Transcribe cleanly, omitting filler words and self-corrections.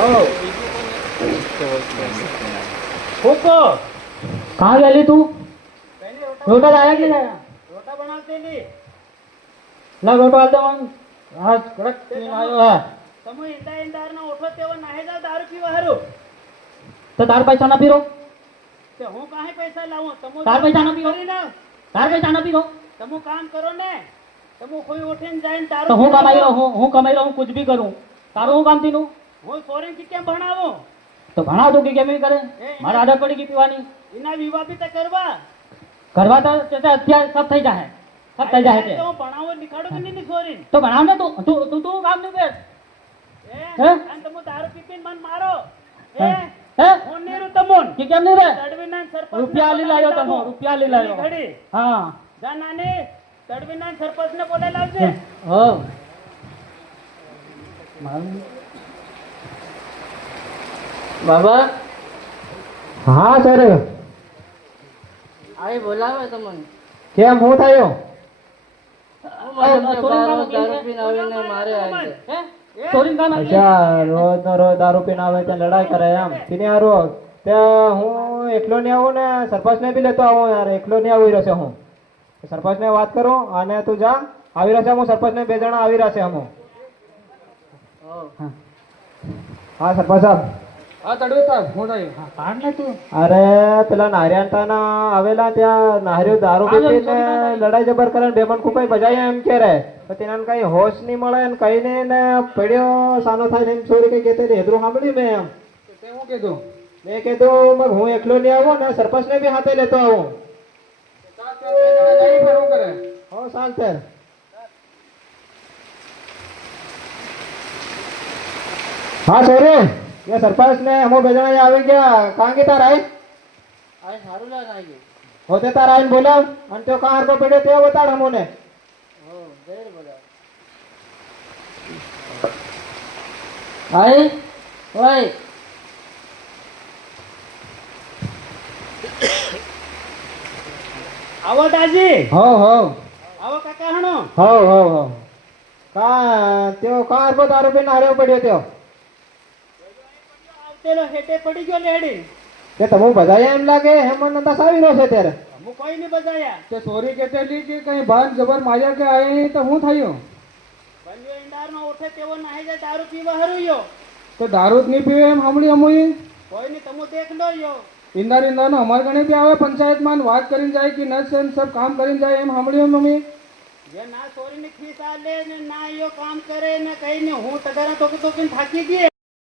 हो फूको कहाँ गेली तू पहले रोटा जाया की नाही रोटा बनाते ली ना रोटा आलता मग आज कडक तीन आयो हा तमो इंदार ना उठो तेव्हा नाही जा दारू पीवा हारू तो तार पैसा ना पीरो ते હું કાહે પૈસા લાવું તમો તાર પૈસા ના પીવો કરી ના तार पैसा ना पीरो તમો કામ કરો ને તમો કોઈ ઉઠીને જાય ને તારું तो હું કમાઈ રહ્યો હું કમાઈ રહ્યો હું कुछ भी करूं તારું હું કામ થીનું હું સોરેન કે કેમ ભણાવો તો ભણાવ તો કે કેમ કરે મારે આદત પડી ગઈ પીવાની એના વિવાહ બી તો કરવા કરવા તો અત્યારે सब થઈ જાય सब થઈ જાય છે તો હું ભણાવો લીખાડો કે નહીં સોરેન તો ભણાવ ને તું તું તું તું કામ નહીં કર એ હે? અને તમો દારૂ પીપીને મન મારો હે? એ હે હું નીરું તમોન કે કેમ નહીં રે તડવીના સરપંચ રૂપિયા લી લાયો તમે રૂપિયા લી લાયો ઘડી હા જા નાની તડવીના સરપંચ ને બોલે લાવજે हो બાબા હા સર આઈ બોલાવે તમને કેમ હું થયો દારૂ પીને આવીને મારે આવી છે. ચોરી કામ અચ્છા રોજ નો રોજ દારૂ પીને આવે ત્યાં લડાઈ કરે એમ તેને હારો ત્યાં હું એકલો નહીં આવું ને સરપંચ ને બી લેતો આવું યાર એકલો નહીં આવી રહ્યો છે હું સરપંચ ને વાત કરું અને તું જા આવી રહ્યા છે હું સરપંચ ને 2 જણા આવી રહ્યા છે હું હા સરપંચ સાહેબ હા તડવે સાહેબ હું થયું હા કાઢ ને તું અરે પેલા નારિયાંતાના આવેલા ત્યાં નારિયો દારૂ પીને લડાઈ જબર કરે ને બેમન કુપાઈ બજાય એમ કે રે તો તેના કઈ હોશ નહીં મળે ને કઈ નહીં ને પડ્યો સાનો થાય ને એમ છોરી કઈ કહેતી હેદરું સાંભળ્યું મેં એમ તે હું કીધું મેં કીધું મગ હું એકલો નહીં આવું ને સરપંચ ને બી હાથે લેતો આવું હો સાલ સર હા સોરે ये सरपंच ने हम 2 जણા यहाँ આવી ગયા કાં કે તાર આઈ આઈ સારું લાગે આવી હોતે તાર આઈને બોલાવ અને તો કાં હરકો પડ્યો તે બતાડ અમોને હો જય બોલા આઈ ઓય આવો દાજી હો હો આવો કાકા હણો હો હો હો કાં त्यो કાં હરકો દારૂ પીને હાર્યો પડ્યો त्यो આવતેલો હેટે પડી ગયો લેડી કે તમે બધાય એમ લાગે હેમંત નંદા આવી રહ્યો છે ત્યારે હું કોઈ નહીં બજાયા તે ચોરી કેટેલી કે કઈ ભાન જબર માર્યા કે આઈ તો હું થયું બંજો ઇંડાર નો ઉઠે તેવો નાહી જાય દારૂ પીવા હારું યો તો દારૂ જ નહીં પીવે એમ સાંભળી અમુઈ કોઈ નહીં તમો દેખ લો યો ઇંદાર ઇંદાર નો અમાર ગણે બી આવે પંચાયતમાં વાત કરીને જાય કે નસ એમ સબ કામ કરીને જાય એમ સાંભળ્યું મમ્મી જે ના સોરી ની ખીસ આલે ને ના યો કામ કરે ને કઈ ને હું તગારા તો થાકી ગયે